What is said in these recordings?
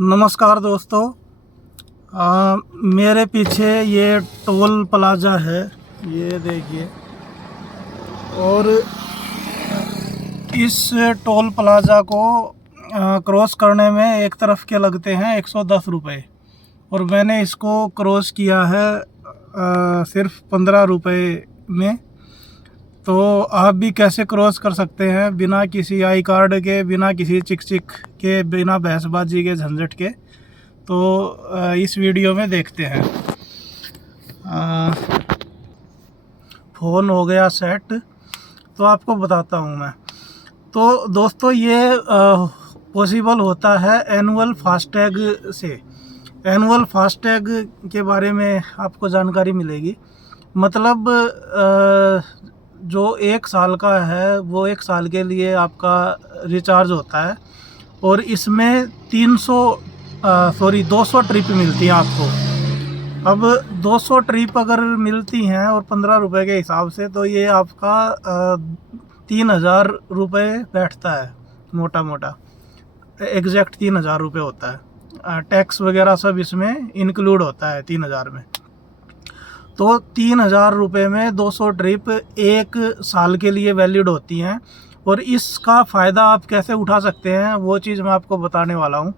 नमस्कार दोस्तों। मेरे पीछे ये टोल प्लाज़ा है, ये देखिए। और इस टोल प्लाज़ा को क्रॉस करने में एक तरफ के लगते हैं 110 रुपये, और मैंने इसको क्रॉस किया है सिर्फ 15 रुपये में। तो आप भी कैसे क्रॉस कर सकते हैं बिना किसी आई कार्ड के, बिना किसी चिक चिक के, बिना बहसबाजी के, झंझट के, तो इस वीडियो में देखते हैं। फ़ोन हो गया सेट, तो आपको बताता हूँ मैं। तो दोस्तों, ये पॉसिबल होता है एनुअल फास्टैग से। एनुअल फास्टैग के बारे में आपको जानकारी मिलेगी। मतलब जो 1 साल का है वो 1 साल के लिए आपका रिचार्ज होता है, और इसमें 200 ट्रिप मिलती हैं आपको। अब 200 ट्रिप अगर मिलती हैं और 15 रुपये के हिसाब से, तो ये आपका 3,000 रुपये बैठता है मोटा मोटा। एग्जैक्ट 3,000 रुपये होता है। टैक्स वगैरह सब इसमें इंक्लूड होता है 3,000 में। तो 3,000 रुपये में 200 ट्रिप 1 साल के लिए वैलिड होती हैं। और इसका फ़ायदा आप कैसे उठा सकते हैं वो चीज़ मैं आपको बताने वाला हूँ।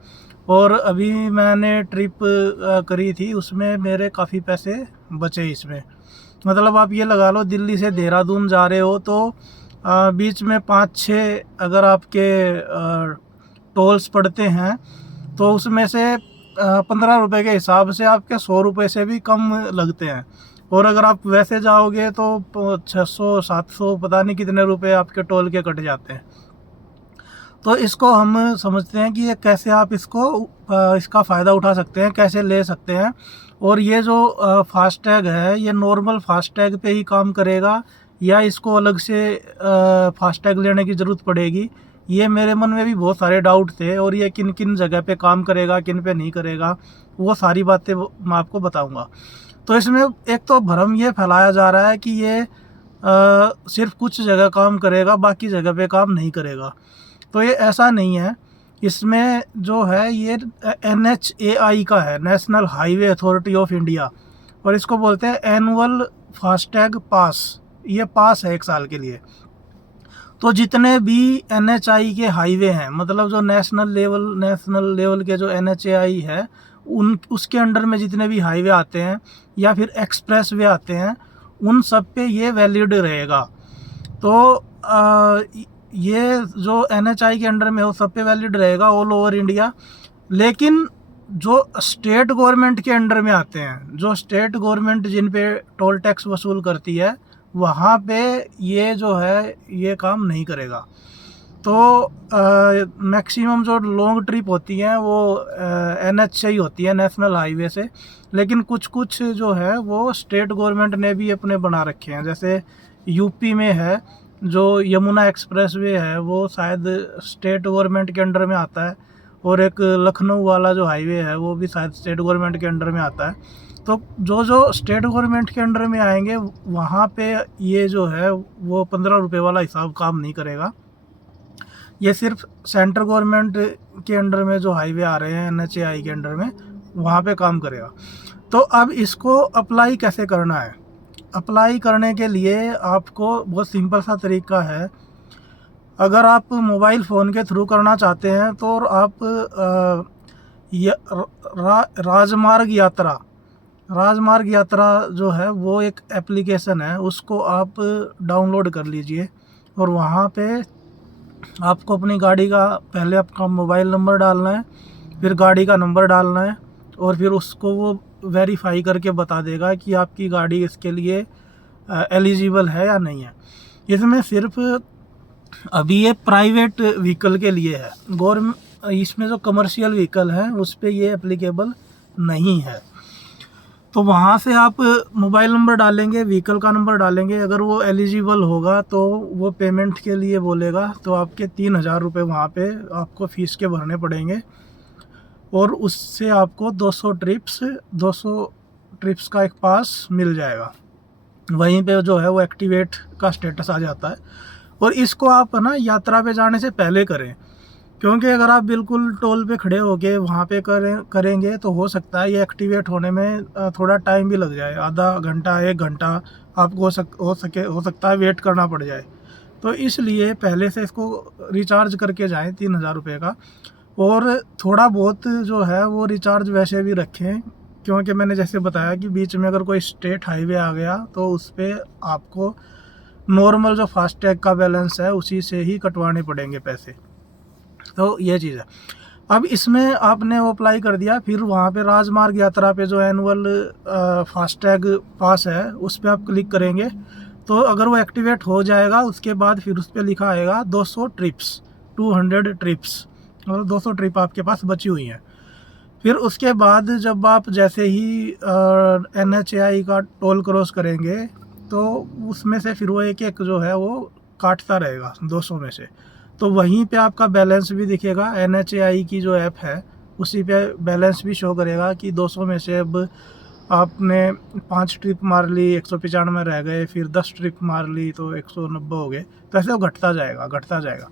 और अभी मैंने ट्रिप करी थी, उसमें मेरे काफ़ी पैसे बचे इसमें। मतलब आप ये लगा लो, दिल्ली से देहरादून जा रहे हो तो बीच में 5-6 अगर आपके टोल्स पड़ते हैं, तो उसमें से 15 रुपये के हिसाब से आपके 100 रुपये से भी कम लगते हैं। और अगर आप वैसे जाओगे तो 600-700 पता नहीं कितने रुपए आपके टोल के कट जाते हैं। तो इसको हम समझते हैं कि ये कैसे आप इसका फ़ायदा उठा सकते हैं, कैसे ले सकते हैं। और ये जो फास्टैग है, ये नॉर्मल फास्टैग पे ही काम करेगा या इसको अलग से फास्टैग लेने की ज़रूरत पड़ेगी, ये मेरे मन में भी बहुत सारे डाउट थे। और ये किन किन जगह पे काम करेगा, किन पे नहीं करेगा, वो सारी बातें मैं आपको बताऊंगा। तो इसमें एक तो भ्रम ये फैलाया जा रहा है कि ये सिर्फ कुछ जगह काम करेगा, बाकी जगह पे काम नहीं करेगा। तो ये ऐसा नहीं है। इसमें जो है ये NHAI का है, national highway authority of India, और इसको बोलते हैं एनुअल फास्टैग पास। ये पास है 1 साल के लिए। तो जितने भी NHAI के हाईवे हैं, मतलब जो नेशनल लेवल के जो NHAI है, उसके अंडर में जितने भी हाईवे आते हैं या फिर एक्सप्रेस वे आते हैं, उन सब पे ये वैलिड रहेगा। तो ये जो NHAI के अंडर में हो, सब पे वैलिड रहेगा ऑल ओवर इंडिया। लेकिन जो स्टेट गवर्नमेंट के अंडर में आते हैं, जो स्टेट गवर्नमेंट जिन पे टोल टैक्स वसूल करती है, वहाँ पे ये जो है ये काम नहीं करेगा। तो मैक्सिमम जो लॉन्ग ट्रिप होती हैं वो NH से ही होती है, नेशनल हाईवे से। लेकिन कुछ कुछ जो है वो स्टेट गवर्नमेंट ने भी अपने बना रखे हैं। जैसे यूपी में है जो यमुना एक्सप्रेस वे है, वो शायद स्टेट गवर्नमेंट के अंडर में आता है। और एक लखनऊ वाला जो हाईवे है वो भी शायद स्टेट गवर्नमेंट के अंडर में आता है। तो जो जो स्टेट गवर्नमेंट के अंडर में आएंगे, वहाँ पे ये जो है वो 15 रुपये वाला हिसाब काम नहीं करेगा। ये सिर्फ सेंट्रल गवर्नमेंट के अंडर में जो हाईवे आ रहे हैं NHAI के अंडर में, वहाँ पे काम करेगा। तो अब इसको अप्लाई कैसे करना है? अप्लाई करने के लिए आपको बहुत सिंपल सा तरीका है। अगर आप मोबाइल फ़ोन के थ्रू करना चाहते हैं तो आप राजमार्ग यात्रा जो है वो एक एप्लीकेशन है, उसको आप डाउनलोड कर लीजिए। और वहाँ पे आपको अपनी गाड़ी का पहले आपका मोबाइल नंबर डालना है, फिर गाड़ी का नंबर डालना है, और फिर उसको वो वेरीफाई करके बता देगा कि आपकी गाड़ी इसके लिए एलिजिबल है या नहीं है। इसमें सिर्फ अभी ये प्राइवेट व्हीकल के लिए है, इसमें जो कमर्शियल व्हीकल है उस पर ये एप्लीकेबल नहीं है। तो वहाँ से आप मोबाइल नंबर डालेंगे, व्हीकल का नंबर डालेंगे, अगर वो एलिजिबल होगा तो वो पेमेंट के लिए बोलेगा, तो आपके 3,000 रुपये वहाँ पे आपको फ़ीस के भरने पड़ेंगे। और उससे आपको 200 ट्रिप्स का एक पास मिल जाएगा। वहीं पे जो है वो एक्टिवेट का स्टेटस आ जाता है। और इसको आप ना यात्रा पे जाने से पहले करें, क्योंकि अगर आप बिल्कुल टोल पे खड़े होके वहाँ पे करेंगे तो हो सकता है ये एक्टिवेट होने में थोड़ा टाइम भी लग जाए, आधा घंटा 1 घंटा आपको हो सकता है वेट करना पड़ जाए। तो इसलिए पहले से इसको रिचार्ज करके जाएँ 3000 रुपये का, और थोड़ा बहुत जो है वो रिचार्ज वैसे भी रखें, क्योंकि मैंने जैसे बताया कि बीच में अगर कोई स्टेट हाईवे आ गया तो उस पर आपको नॉर्मल जो फास्टैग का बैलेंस है उसी से ही कटवाने पड़ेंगे पैसे। तो ये चीज़ है। अब इसमें आपने वो अप्लाई कर दिया, फिर वहाँ पे राजमार्ग यात्रा पे जो एनुअल फास्टैग पास है उस पर आप क्लिक करेंगे तो अगर वो एक्टिवेट हो जाएगा उसके बाद फिर उस पर लिखा आएगा 200 ट्रिप्स, 200 ट्रिप्स, मतलब 200 ट्रिप आपके पास बची हुई हैं। फिर उसके बाद जब आप जैसे ही NHAI का टोल क्रॉस करेंगे तो उसमें से फिर वो एक एक जो है वो काटता रहेगा 200 में से। तो वहीं पे आपका बैलेंस भी दिखेगा, NHAI की जो ऐप है उसी पे बैलेंस भी शो करेगा कि 200 में से अब आपने 5 ट्रिप मार ली, 195 रह गए, फिर 10 ट्रिप मार ली तो 190 हो गए। तो ऐसे वो घटता जाएगा।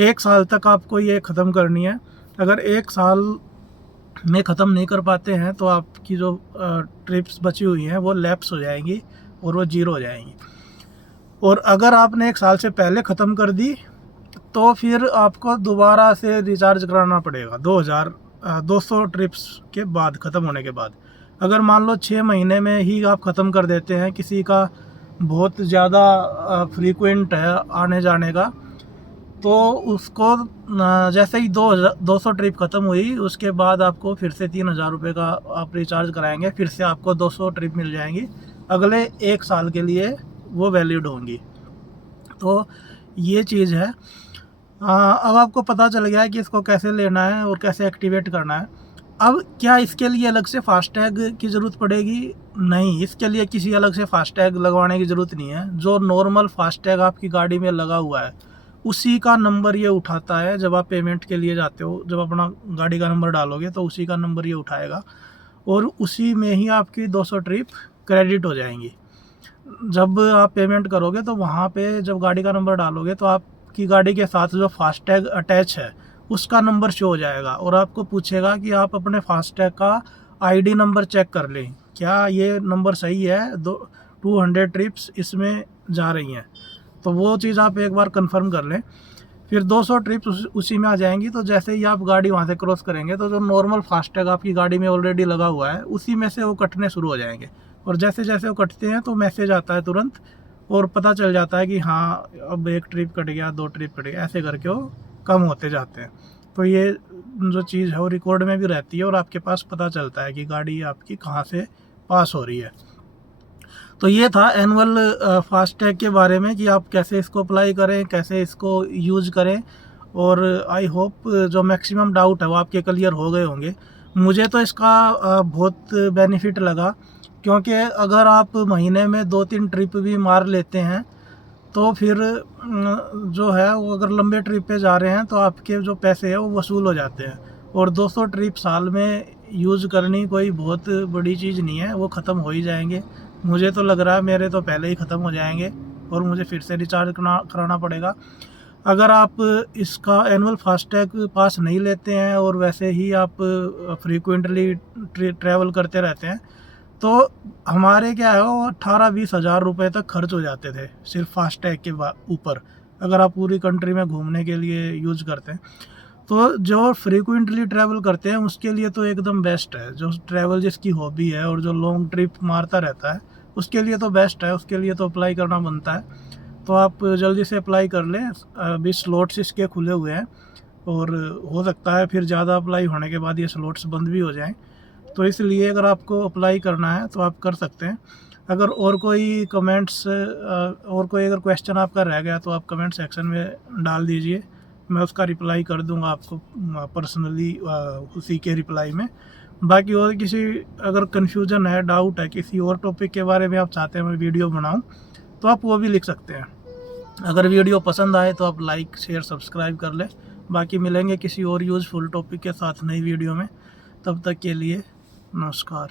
1 साल तक आपको ये ख़त्म करनी है। अगर 1 साल में ख़त्म नहीं कर पाते हैं तो आपकी जो ट्रिप्स बची हुई हैं वो लैप्स हो जाएंगी और वो 0 हो जाएंगी। और अगर आपने 1 साल से पहले ख़त्म कर दी तो फिर आपको दोबारा से रिचार्ज कराना पड़ेगा 200 ट्रिप्स के बाद, ख़त्म होने के बाद। अगर मान लो 6 महीने में ही आप ख़त्म कर देते हैं, किसी का बहुत ज़्यादा फ्रीक्वेंट है आने जाने का, तो उसको जैसे ही 200 ट्रिप ख़त्म हुई उसके बाद आपको फिर से 3000 रुपये का आप रिचार्ज कराएंगे, फिर से आपको 200 ट्रिप मिल जाएंगी, अगले 1 साल के लिए वो वैलिड होंगी। तो ये चीज़ है। अब आपको पता चल गया है कि इसको कैसे लेना है और कैसे एक्टिवेट करना है। अब क्या इसके लिए अलग से फास्टैग की ज़रूरत पड़ेगी? नहीं, इसके लिए किसी अलग से फास्टैग लगवाने की ज़रूरत नहीं है। जो नॉर्मल फास्टैग आपकी गाड़ी में लगा हुआ है उसी का नंबर ये उठाता है। जब आप पेमेंट के लिए जाते हो, जब अपना गाड़ी का नंबर डालोगे तो उसी का नंबर ये उठाएगा और उसी में ही आपकी 200 ट्रिप क्रेडिट हो जाएंगी। जब आप पेमेंट करोगे तो वहाँ पे जब गाड़ी का नंबर डालोगे तो आपकी गाड़ी के साथ जो फास्टैग अटैच है उसका नंबर शो हो जाएगा और आपको पूछेगा कि आप अपने फास्टैग का ID नंबर चेक कर लें, क्या ये नंबर सही है, 200 ट्रिप्स इसमें जा रही हैं। तो वो चीज़ आप एक बार कंफर्म कर लें, फिर 200 ट्रिप्स उसी में आ जाएंगी। तो जैसे ही आप गाड़ी वहाँ से क्रॉस करेंगे तो जो नॉर्मल फास्टैग आपकी गाड़ी में ऑलरेडी लगा हुआ है उसी में से वो कटने शुरू हो जाएंगे। और जैसे जैसे वो कटते हैं तो मैसेज आता है तुरंत और पता चल जाता है कि हाँ अब 1 ट्रिप कट गया, 2 ट्रिप कट गया, ऐसे करके वो कम होते जाते हैं। तो ये जो चीज़ है वो रिकॉर्ड में भी रहती है और आपके पास पता चलता है कि गाड़ी आपकी कहाँ से पास हो रही है। तो ये था एनुअल फास्टैग के बारे में कि आप कैसे इसको अप्लाई करें, कैसे इसको यूज़ करें। और आई होप जो मैक्सिमम डाउट है वो आपके क्लियर हो गए होंगे। मुझे तो इसका बहुत बेनिफिट लगा, क्योंकि अगर आप महीने में 2-3 ट्रिप भी मार लेते हैं तो फिर जो है वो अगर लंबे ट्रिप पे जा रहे हैं तो आपके जो पैसे हैं वो वसूल हो जाते हैं। और 200 ट्रिप साल में यूज़ करनी कोई बहुत बड़ी चीज़ नहीं है, वो ख़त्म हो ही जाएंगे। मुझे तो लग रहा है मेरे तो पहले ही ख़त्म हो जाएंगे और मुझे फिर से रिचार्ज कराना पड़ेगा। अगर आप इसका एनुअल फास्टैग पास नहीं लेते हैं और वैसे ही आप फ्रीक्वेंटली ट्रैवल करते रहते हैं तो हमारे क्या है वो 18-20 हज़ार रुपये तक खर्च हो जाते थे सिर्फ फास्टैग के ऊपर, अगर आप पूरी कंट्री में घूमने के लिए यूज़ करते हैं। तो जो फ्रीक्वेंटली ट्रैवल करते हैं उसके लिए तो एकदम बेस्ट है। जो ट्रैवल जिसकी हॉबी है और जो लॉन्ग ट्रिप मारता रहता है उसके लिए तो बेस्ट है, उसके लिए तो अप्लाई करना बनता है। तो आप जल्दी से अप्लाई कर लें, अभी स्लॉट्स इसके खुले हुए हैं और हो सकता है फिर ज़्यादा अप्लाई होने के बाद ये स्लॉट्स बंद भी हो जाएं। तो इसलिए अगर आपको अप्लाई करना है तो आप कर सकते हैं। अगर और कोई कमेंट्स और कोई अगर क्वेश्चन आपका रह गया तो आप कमेंट सेक्शन में डाल दीजिए, मैं उसका रिप्लाई कर दूंगा आपको पर्सनली उसी के रिप्लाई में। बाकी और किसी अगर कन्फ्यूज़न है, डाउट है, किसी और टॉपिक के बारे में आप चाहते हैं मैं वीडियो बनाऊं तो आप वो भी लिख सकते हैं। अगर वीडियो पसंद आए तो आप लाइक शेयर सब्सक्राइब कर लें। बाकी मिलेंगे किसी और यूज़फुल टॉपिक के साथ नई वीडियो में, तब तक के लिए नमस्कार।